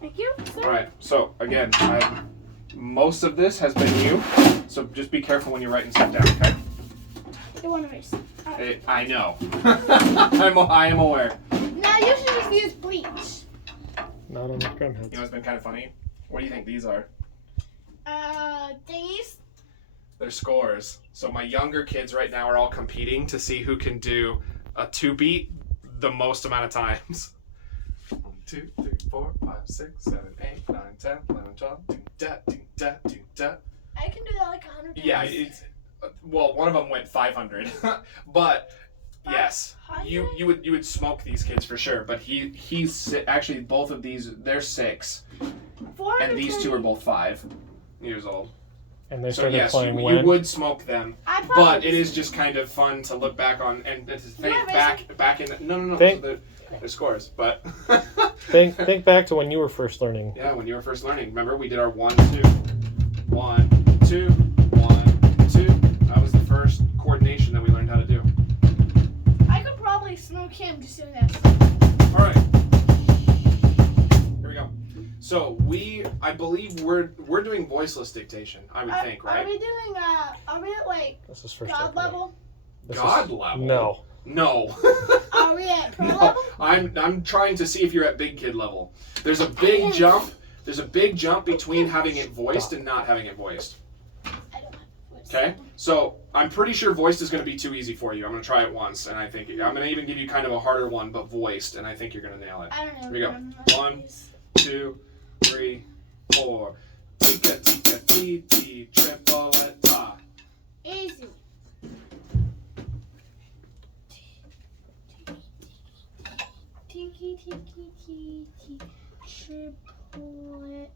Thank you, sir. All right. So again, most of this has been you. So just be careful when you're writing stuff down, okay? I don't want to erase. I know. I am aware. Now you should just use bleach. Not on the drum heads. You know what's been kind of funny? What do you think these are? These. They're scores. So my younger kids right now are all competing to see who can do a 2-beat the most amount of times. 1, 2, 3, 4, 5, 6, 7, 8, 9, 10, 11, 12. Do da, do da, do da. I can do that like 100 times. Yeah, it's well, one of them went 500, but yes, you would smoke these kids for sure. But he's actually both of these, they're 6, and these 2 are both 5 years old. And they So started yes, playing you when? would smoke them, but it is just kind of fun to look back on and to think back in. No. They're scores, but think back to when you were first learning. yeah, when you were first learning. Remember, we did our 1, 2, 1, 2, 1, 2. That was the first coordination that we learned how to do. I could probably smoke him just doing this. All right, here we go. So I believe we're doing voiceless dictation. I would think, right? Are we doing are we at like This is first God level? God level? No. No. Are we at pro No, level? I'm trying to see if you're at big kid level. There's a big jump. There's a big jump between having it voiced and not having it voiced. I don't have voice. Okay? So I'm pretty sure voiced is going to be too easy for you. I'm going to try it once, and I think I'm going to even give you kind of a harder one, but voiced, and I think you're going to nail it. I don't know. Here we go. 1, 2, 3, 4. Tika tika ti ti tripleta. Easy. Tiki tiki tiki tripleta.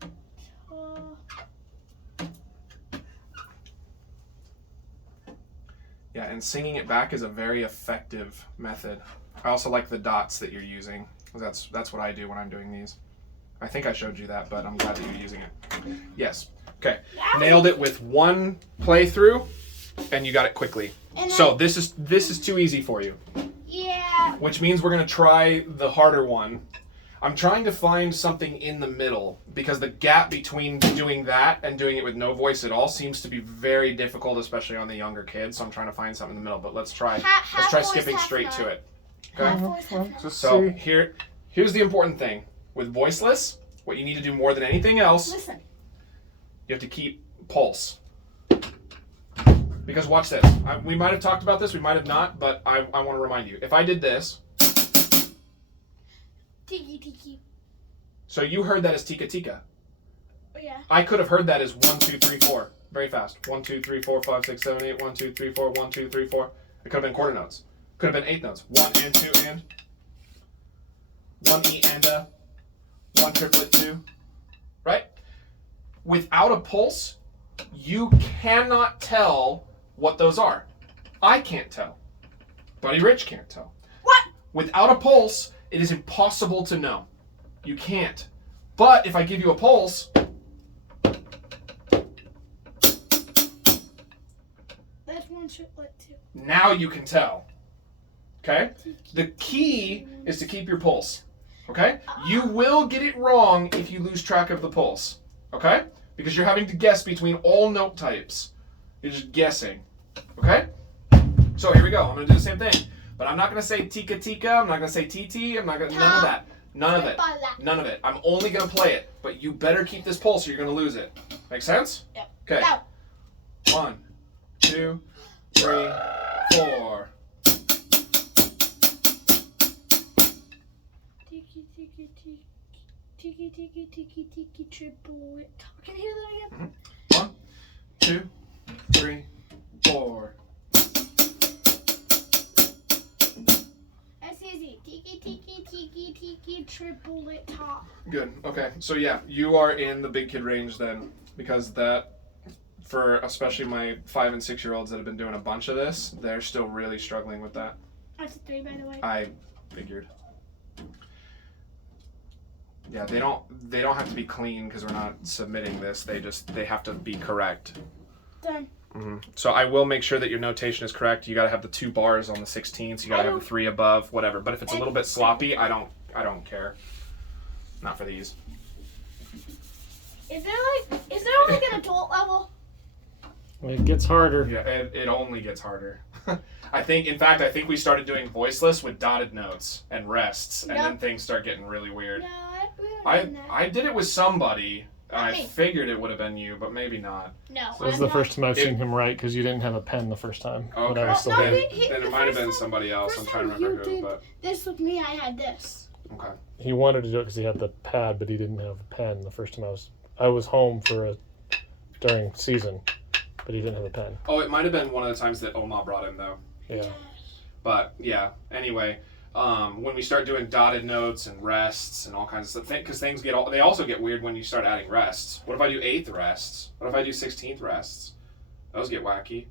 Yeah, and singing it back is a very effective method. I also like the dots that you're using. That's what I do when I'm doing these. I think I showed you that, but I'm glad that you're using it. Yes. Okay. Nailed it with one playthrough, and you got it quickly. So this is too easy for you. Yeah. Which means we're gonna try the harder one. I'm trying to find something in the middle because the gap between doing that and doing it with no voice at all seems to be very difficult, especially on the younger kids. So I'm trying to find something in the middle. But let's try skipping straight to it. Okay. So here's the important thing with voiceless. What you need to do more than anything else, Listen. you have to keep pulse. Because watch this. We might have talked about this, we might have not, but I want to remind you. If I did this, Tiki tiki. so you heard that as tika tika. Oh, yeah. I could have heard that as 1, 2, 3, 4. Very fast. 1, 2, 3, 4, 5, 6, 7, 8. 1, 2, 3, 4. 1, 2, 3, 4. It could have been quarter notes. Could have been 8 notes. 1 and 2 and. 1 E and a. 1 triplet 2. Right? Without a pulse, you cannot tell what those are. I can't tell. Buddy Rich can't tell. What? Without a pulse, it is impossible to know. You can't. But if I give you a pulse, That's 1 triplet 2. now you can tell. Okay? The key is to keep your pulse. Okay? You will get it wrong if you lose track of the pulse. Okay? Because you're having to guess between all note types. You're just guessing. Okay? So here we go. I'm going to do the same thing. But I'm not going to say tika tika. I'm not going to say TT. I'm not going to... None of that. None of it. None of it. I'm only going to play it. But you better keep this pulse or you're going to lose it. Make sense? Yep. Okay. Go. 1, 2, 3, 4. Tiki tiki tiki tiki tiki tiki tiki triplet. Can you hear that again? 1, 2, 3, 4. That's easy. Tiki tiki tiki tiki triplet top. Good. Okay. So yeah, you are in the big kid range then, because that, for especially my 5 and 6 year olds that have been doing a bunch of this, they're still really struggling with that. That's a 3, by the way. I figured. Yeah, they don't have to be clean because we're not submitting this. They have to be correct. Done. Mm-hmm. So I will make sure that your notation is correct. You got to have the 2 bars on the 16th. You got to have the 3 above, whatever. But if it's a little bit sloppy, I don't care. Not for these. Is there like an adult level? It gets harder. Yeah, it only gets harder. I think we started doing voiceless with dotted notes and rests, and then things start getting really weird. No, we haven't done that. I did it with somebody, and Not I me. figured it would have been you, but maybe not. No, This is the first time I've seen him write because you didn't have a pen the first time. Okay. But I was still No, here. he- Then the it might have first been time- somebody else. I'm first trying to time remember you who, did but this with me, I had this. okay. He wanted to do it because he had the pad, but he didn't have a pen the first time I was home during season, but he didn't have a pen. Oh, it might have been one of the times that Oma brought him though. Yeah. But yeah. Anyway, when we start doing dotted notes and rests and all kinds of stuff, because things they also get weird when you start adding rests. What if I do 8th rests? What if I do 16th rests? Those get wacky.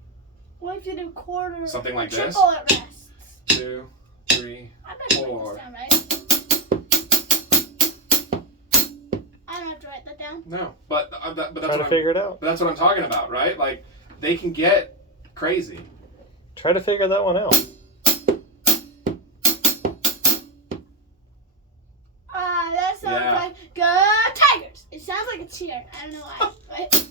What if you do quarter? Something like this. Triple at rests. 2, 3. I bet you write 4. this down, right? I don't have to write that down. No, but that's Try to figure it out. But that's what I'm talking about, right? Like they can get crazy. Try to figure that one out. That sounds Yeah. like go Tigers. It sounds like a cheer. I don't know why. But...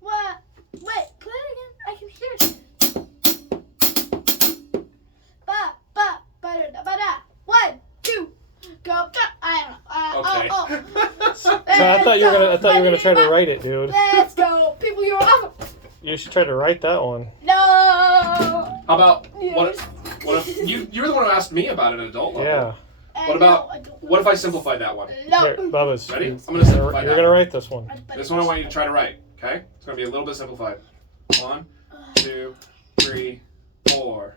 What? Wait, play it again. I can hear it. Ba-da-da-ba-da. 1, 2, go. I don't know. Okay. So I thought you were gonna try to write it, dude. Let's go. People, you're awesome. You should try to write that one. No. How about Yes. what if you're the one who asked me about an adult level? Yeah. What about what if I simplified that one? Here, No. Bubba's. Ready? You're, I'm gonna simplify you're that. gonna write this one. This one I want you to try to write. Okay? It's gonna be a little bit simplified. 1, 2, 3, 4.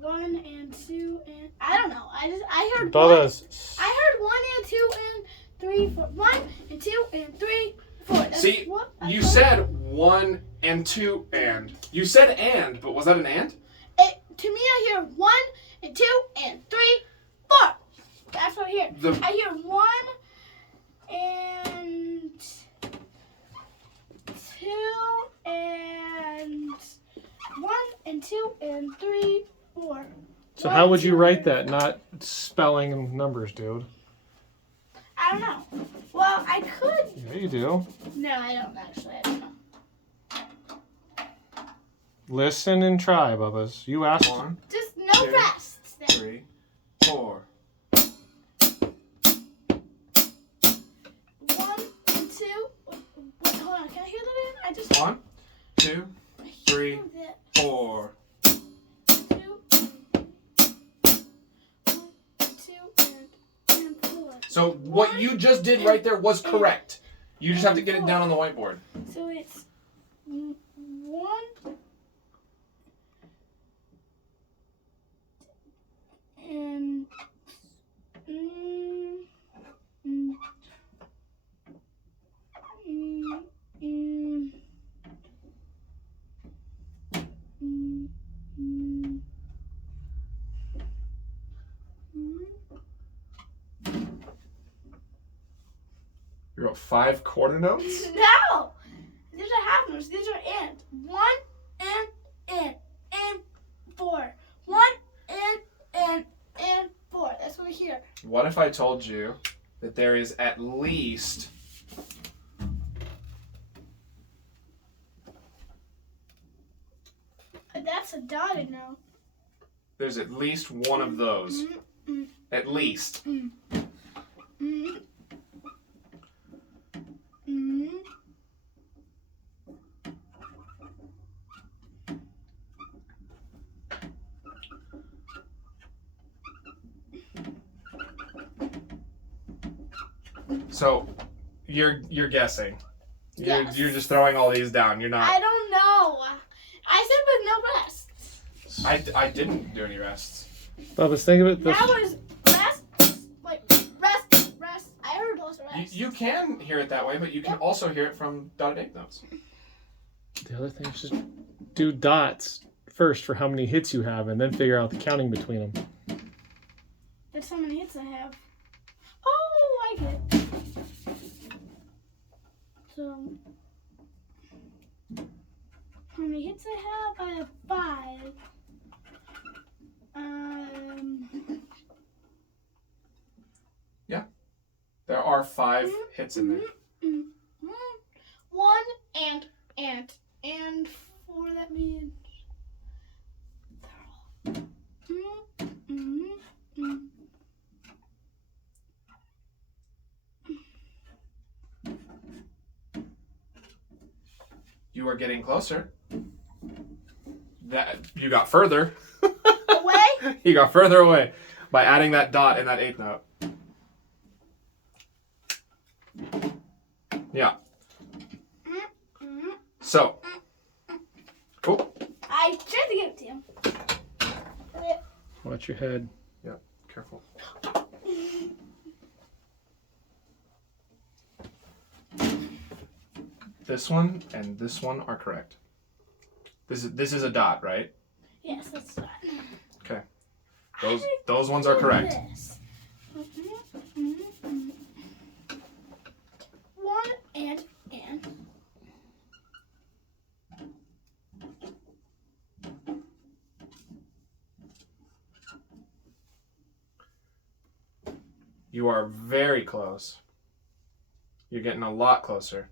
1 and 2 and I don't know. I heard Bubba's. I heard 1 and 2 and 3, 4. 1 and 2 and 3, 4. That's See, what I you heard. said 1 and 2 and. You said and, but was that an and? To me, I hear 1 and 2 and 3, 4. That's what I hear. I hear 1 and 2 and 1 and 2 and 3, 4. So how would you write that? Not spelling and numbers, dude. I don't know. Well, I could. Yeah, you do. No, I don't actually. I don't know. Listen and try, Bubba's. You asked. 1, Just no 2, rests. Then. 3, 4. 1 and 2. Wait, hold on. Can I hear that again? I just. 1, 2, 3, heard that. 4. 2, and 4. So what you just did right there was correct. You just have to get it down on the whiteboard. So it's 1 and You wrote 5 quarter notes? No! These are half notes. These are and. 1 and 4. 1 and 4. That's what I hear. What if I told you that there is at least That's a dotted note. there's at least one of those. At least. So you're guessing. Yes. You're just throwing all these down. You're not. I don't know. I said with no rests. I didn't do any rests. Bubba's, think of it this. That was rest. Like rest. I heard those rests. You can hear it that way, but you can also hear it from dotted 8 notes. The other thing is just do dots first for how many hits you have, and then figure out the counting between them. That's how many hits I have. Oh, I get it. So How many hits I have? I have 5. There are 5 hits in there. 1 and 4. That means. You are getting closer. That you got further. Away? You got further away by adding that dot in that 8th note. Yeah. So. Oh. I tried to give it to him. Watch your head. Yeah. Careful. This one and this one are correct. This is a dot, right? Yes, that's right. Okay. Those ones are correct. This. 1 and. You are very close. You're getting a lot closer.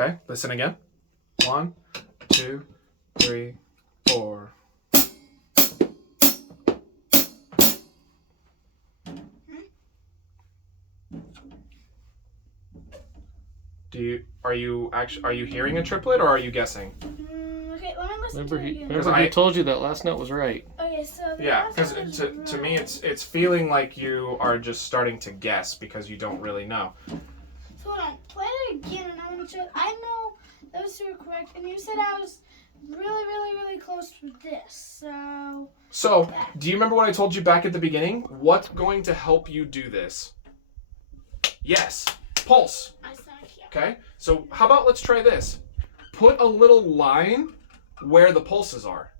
Okay, listen again. 1, 2, 3, 4. Are you hearing a triplet or are you guessing? Okay, let me listen Remember, to it again. he told you that last note was right. Okay, so the Yeah, last because one is to me right. it's feeling like you are just starting to guess because you don't really know. So hold on, play it again, and I want to check. I know those 2 are correct, and you said I was really close to this. So, do you remember what I told you back at the beginning? What's going to help you do this? Yes, pulse. I said yeah. Okay, so how about let's try this. Put a little line where the pulses are.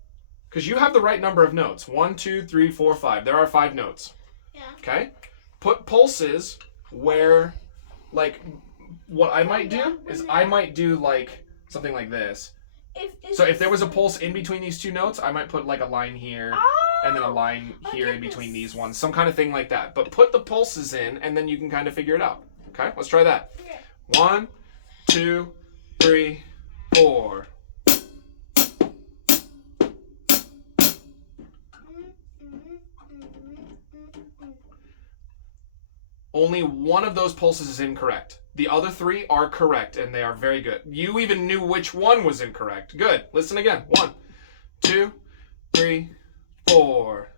Because you have the right number of notes. 1, 2, 3, 4, 5. There are 5 notes. Yeah. Okay? Put pulses where, like, what I might do is I might do, like, something like this. So if there was a pulse in between these 2 notes, I might put, like, a line here, and then a line here in between these ones. Some kind of thing like that. But put the pulses in, and then you can kind of figure it out. Okay? Let's try that. Okay. 1, 2, 3, 4. Only one of those pulses is incorrect. The other 3 are correct, and they are very good. You even knew which one was incorrect. Good. Listen again. 1, 2, 3, 4.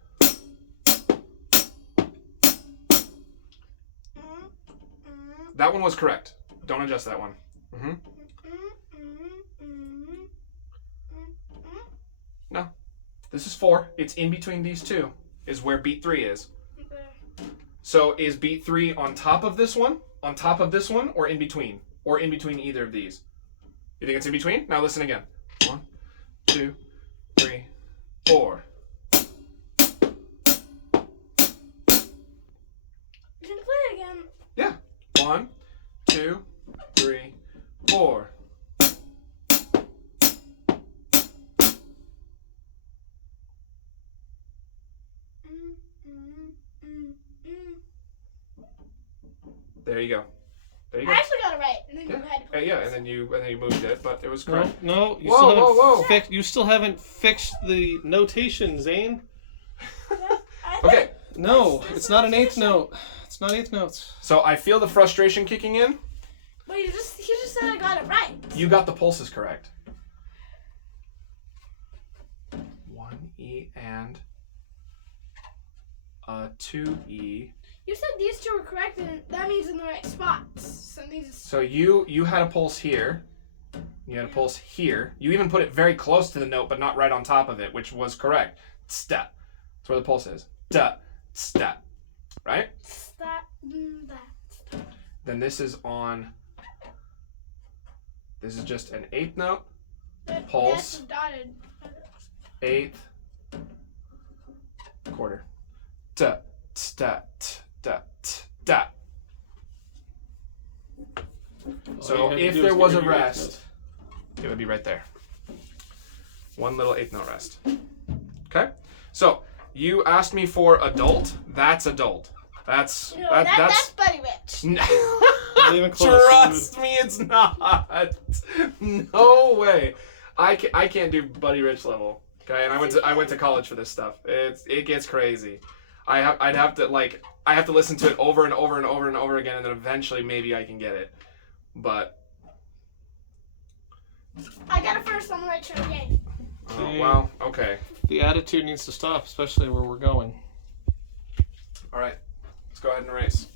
That one was correct. Don't adjust that one. Mm-hmm. No. This is 4. It's in between these 2 is where beat 3 is. So is beat 3 on top of this one, or in between? Or in between either of these? You think it's in between? Now listen again. 1, 2, 3, 4. You can play it again. Yeah. 1, 2, 3, 4. There you go. There you go. I actually got it right. And then you had to play Yeah, and then you moved it, but it was correct. No, you Whoa, still haven't whoa. you still haven't fixed the notation, Zane. Okay. No, it's not an 8th note. It's not 8th notes. So I feel the frustration kicking in. But he just said I got it right. You got the pulses correct. 1E and a 2E. You said these 2 were correct, and that means in the right spots. So you had a pulse here. You had a pulse here. You even put it very close to the note, but not right on top of it, which was correct. Step. That's where the pulse is. Step. Step. Right? Step. Then this is on. This is just an 8th note. Pulse. Dotted. 8th quarter. Da, da, da, da. So if there was a rest, it would be right there. One little eighth note rest. Okay? So you asked me for adult. That's adult. That's That's Buddy Rich. Not even close. Trust me, it's not. No way. I can't do Buddy Rich level. Okay, and I went to college for this stuff. It gets crazy. I have to listen to it over and over and over and over again, and then eventually maybe I can get it. But I got it first on the right trail game. oh, well, okay. The attitude needs to stop, especially where we're going. All right, let's go ahead and race.